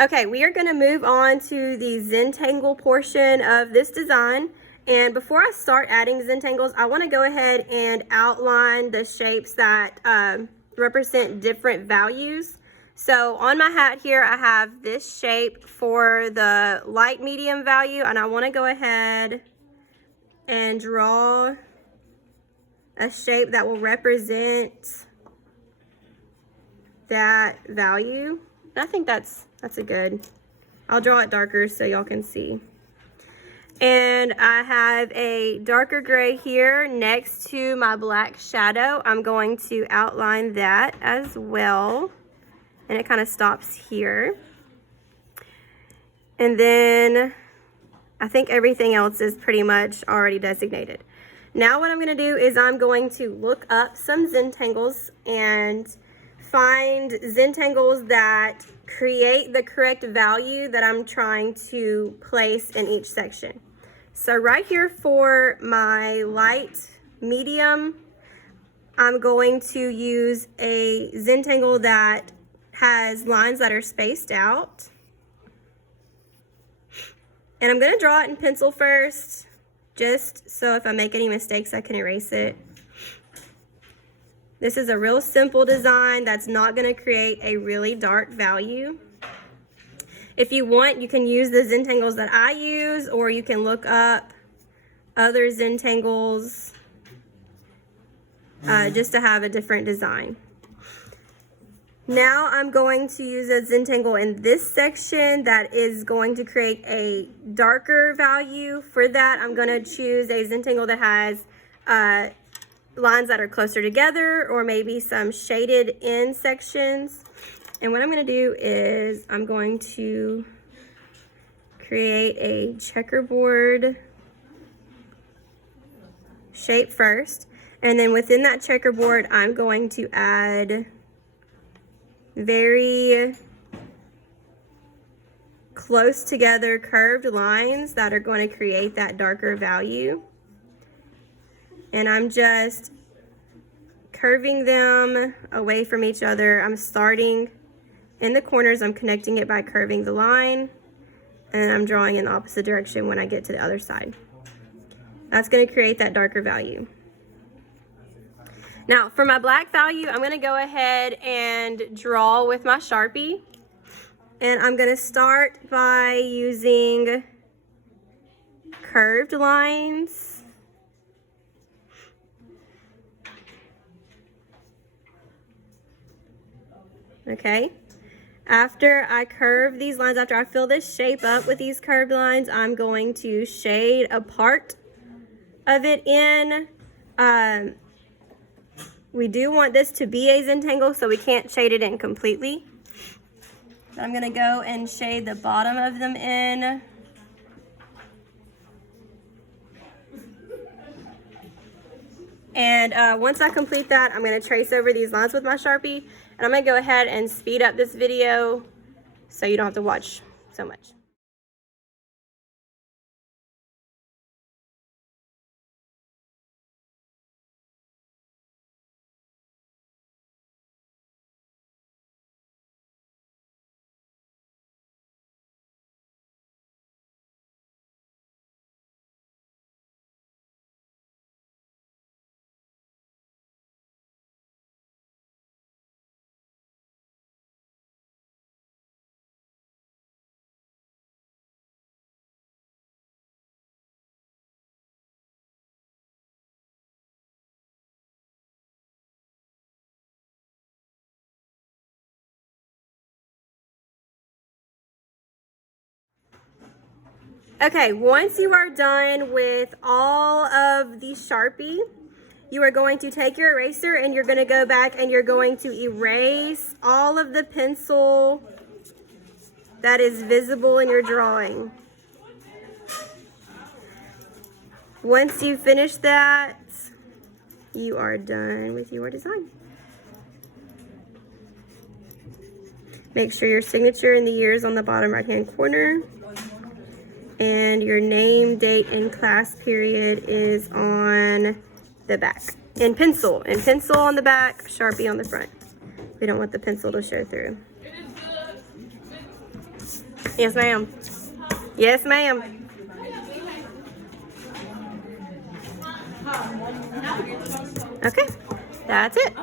Okay, we are going to move on to the Zentangle portion of this design. And before I start adding Zentangles, I want to go ahead and outline the shapes that represent different values. So on my hat here, I have this shape for the light medium value, and I want to go ahead and draw a shape that will represent that value. And I think that's a good. I'll draw it darker so y'all can see. And I have a darker gray here next to my black shadow. I'm going to outline that as well. And it kind of stops here. And then I think everything else is pretty much already designated. Now what I'm going to do is I'm going to look up some Zentangles and find Zentangles that create the correct value that I'm trying to place in each section. So right here for my light medium, I'm going to use a Zentangle that has lines that are spaced out. And I'm going to draw it in pencil first, just so if I make any mistakes, I can erase it. This is a real simple design that's not going to create a really dark value. If you want, you can use the Zentangles that I use, or you can look up other Zentangles just to have a different design. Now I'm going to use a Zentangle in this section that is going to create a darker value. For that, I'm going to choose a Zentangle that has lines that are closer together, or maybe some shaded in sections. And what I'm going to do is I'm going to create a checkerboard shape first. And then within that checkerboard, I'm going to add very close together curved lines that are going to create that darker value. And I'm just curving them away from each other. I'm starting in the corners, I'm connecting it by curving the line, and I'm drawing in the opposite direction when I get to the other side. That's going to create that darker value. Now for my black value, I'm going to go ahead and draw with my Sharpie. And I'm going to start by using curved lines. Okay. After I curve these lines, after I fill this shape up with these curved lines, I'm going to shade a part of it in. We do want this to be a Zentangle, so we can't shade it in completely. So I'm going to go and shade the bottom of them in. And once I complete that, I'm going to trace over these lines with my Sharpie. And I'm going to go ahead and speed up this video so you don't have to watch so much. Okay, once you are done with all of the Sharpie, you are going to take your eraser and you're going to go back and you're going to erase all of the pencil that is visible in your drawing. Once you finish that, you are done with your design. Make sure your signature and the year is on the bottom right-hand corner. And your name, date, and class period is on the back. In pencil on the back, Sharpie on the front. We don't want the pencil to show through. Yes, ma'am. Yes, ma'am. Okay, that's it.